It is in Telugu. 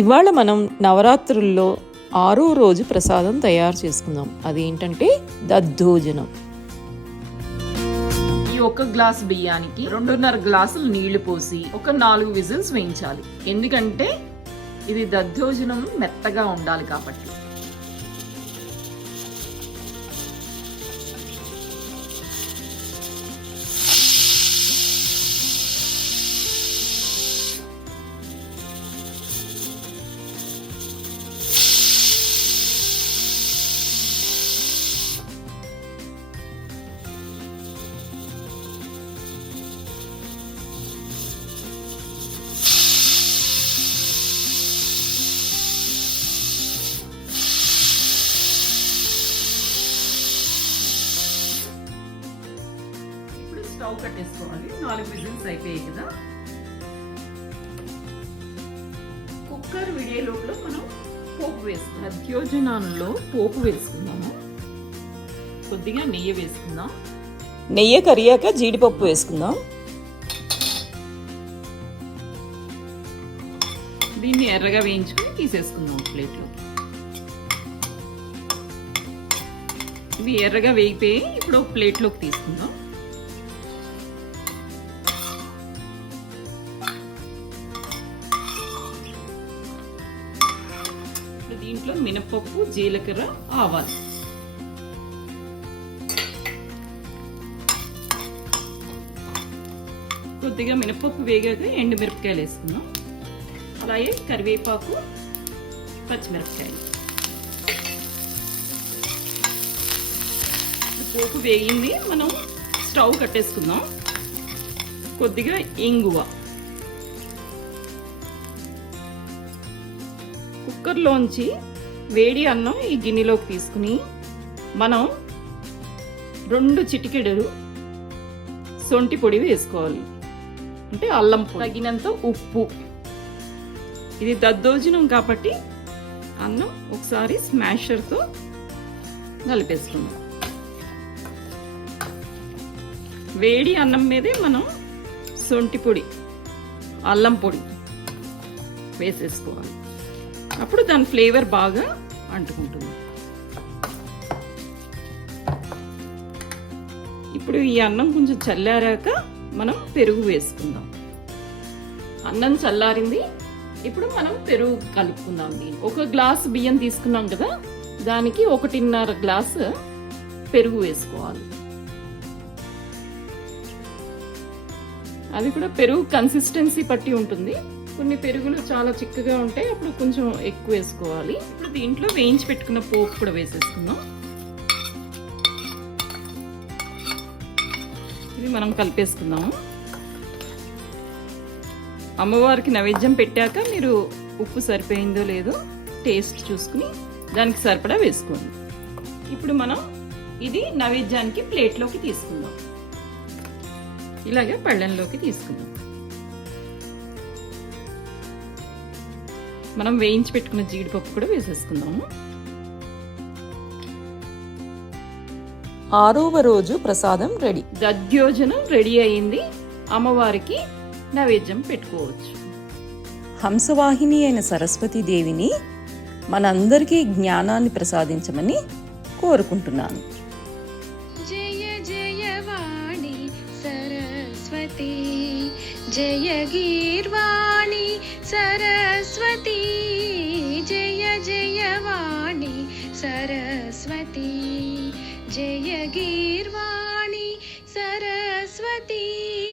ఇవాళ మనం నవరాత్రుల్లో 6వ రోజు ప్రసాదం తయారు చేసుకుందాం. అదేంటంటే దద్దోజనం. ఈ 1 గ్లాస్ బియ్యానికి 2.5 గ్లాసులు నీళ్లు పోసి ఒక 4 విజిల్స్ వేయించాలి. ఎందుకంటే ఇది దద్దోజనం మెత్తగా ఉండాలి కాబట్టి. స్టవ్ కట్టేసుకోవాలి. 4 విజిల్స్ అయిపోయాయి కదా. కుక్కర్ విడే లోపల మనం పోపు వేసుకుందాం. దద్దోజనంలో పోపు వేసుకుందాము. కొద్దిగా నెయ్యి వేసుకుందాం. నెయ్యి కరిగాక జీడిపప్పు వేసుకుందాం. దీన్ని ఎర్రగా వేయించుకొని తీసేసుకుందాం ప్లేట్లో. ఇవి ఎర్రగా వేగిపోయి ఇప్పుడు ప్లేట్లోకి తీసుకుందాం. దీంట్లో మినపప్పు, జీలకర్ర, ఆవాలు, కొద్దిగా మినపప్పు వేగాక ఎండుమిరపకాయలు వేసుకుందాం. అలాగే కరివేపాకు, పచ్చిమిరపకాయలు. పోపు వేగింది, మనం స్టవ్ కట్టేసుకుందాం. కొద్దిగా ఇంగువ. కుక్కర్లోంచి వేడి అన్నం ఈ గిన్నెలోకి తీసుకుని మనం 2 చిటికెడలు సొంటి పొడి వేసుకోవాలి. అంటే అల్లం పొడి, తగినంత ఉప్పు. ఇది దద్దోజనం కాబట్టి అన్నం ఒకసారి స్మాషర్తో కలిపేసుకుందాం. వేడి అన్నం మీదే మనం సొంటి పొడి, అల్లం పొడి వేసేసుకోవాలి. అప్పుడు దాని ఫ్లేవర్ బాగా అంటుకుంటుంది. ఇప్పుడు ఈ అన్నం కొంచెం చల్లారాక మనం పెరుగు వేసుకుందాం. అన్నం చల్లారింది, ఇప్పుడు మనం పెరుగు కలుపుకుందాం. దీన్ని 1 గ్లాస్ బియ్యం తీసుకున్నాం కదా, దానికి 1.5 గ్లాసు పెరుగు వేసుకోవాలి. అది కూడా పెరుగు కన్సిస్టెన్సీ పట్టి ఉంటుంది. కొన్ని పెరుగులు చాలా చిక్కగా ఉంటాయి, అప్పుడు కొంచెం ఎక్కువ వేసుకోవాలి. ఇప్పుడు దీంట్లో వేయించి పెట్టుకున్న పోపు కూడా వేసేసుకుందాం. ఇది మనం కలిపేసుకుందాము. అమ్మవారికి నైవేద్యం పెట్టాక మీరు ఉప్పు సరిపోయిందో లేదో టేస్ట్ చూసుకుని దానికి సరిపడా వేసుకోండి. ఇప్పుడు మనం ఇది నైవేద్యానికి ప్లేట్లోకి తీసుకుందాం. ఇలాగే పళ్ళెంలోకి తీసుకుందాం. మనం వేయించి పెట్టుకున్న జీడిపప్పు కూడా వేసేసుకుందాము. 6వ రోజు ప్రసాదం రెడీ. దద్దోజనం రెడీ అయింది. అమ్మవారికి నైవేద్యం పెట్టుకోవచ్చు. హంసవాహిని అయిన సరస్వతీదేవిని మనందరికీ జ్ఞానాన్ని ప్రసాదించమని కోరుకుంటున్నాను. జయ జయ వాణి సరస్వతి, జయ గీర్వాణి సరస్వతి, జయ జయ వాణి సరస్వతి, జయ గీర్వాణి.